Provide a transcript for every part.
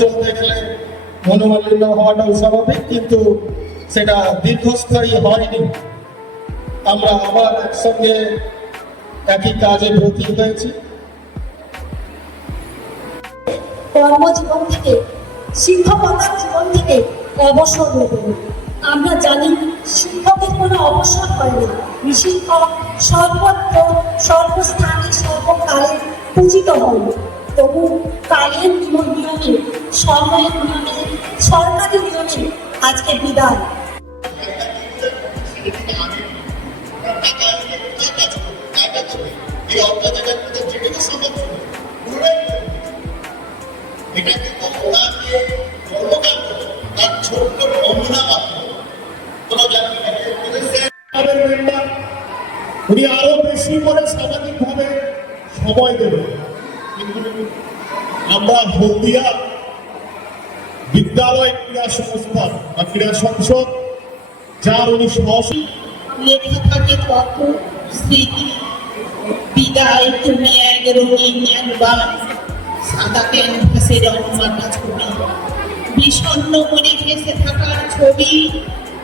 চোখ দেখলে মনোমালিন্য হওয়াটাও স্বাভাবিক, কিন্তু সেটা দীর্ঘস্থায়ী হয়নি। আমরা আবার একসঙ্গে একই কাজে ব্রতী হয়েছি। কর্মজীবন থেকে, শিক্ষকতার জীবন থেকে অবসর নেব। আমরা জানি শিক্ষকের কোনো অবসর হয় না। শিক্ষক সর্বত্র, সর্বস্থানে, সর্বকালে পূজিত হন। তবু কালের নিয়মে, সময়ের নিয়মে, সরকারি নিয়মে আজকে বিদায়। উনি আরো বেশি করে সামাজিক ভাবে সময় দেবেন। আমরা হলদিয়া বিদ্যালয় ক্রীড়া সংস্থা বা ক্রীড়া সংসদ, যার উনি লেখা থাকে কত স্মৃতি, বিদায় তুমি এক রঙিন একবার, সাদা ক্যানভাসের রংমাখা ছবি, বিষণ্ণ মনে ভেসে থাকার ছবি,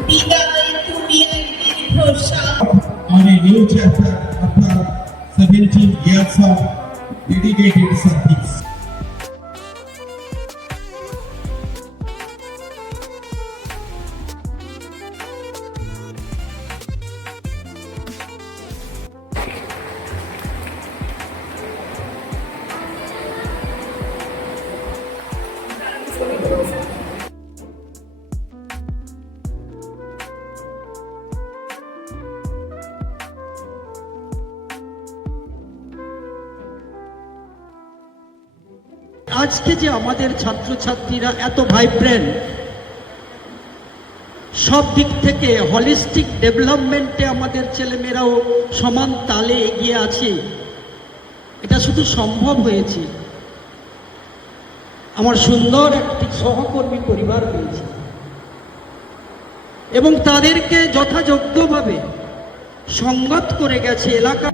বিদায় তুমি এক দীর্ঘশ্বাস। On a new chapter after 17 years of dedicated service. আজকে যে আমাদের ছাত্রছাত্রীরা এত ভাইব্রেন্ট, সব দিক থেকে হলিস্টিক ডেভেলপমেন্টে আমাদের ছেলেমেয়েরাও সমান তালে এগিয়ে আছে, এটা শুধু সম্ভব হয়েছে আমার সুন্দর একটি সহকর্মী পরিবার পেয়েছে এবং তাদেরকে যথাযোগ্যভাবে সংগত করে গেছে এলাকা।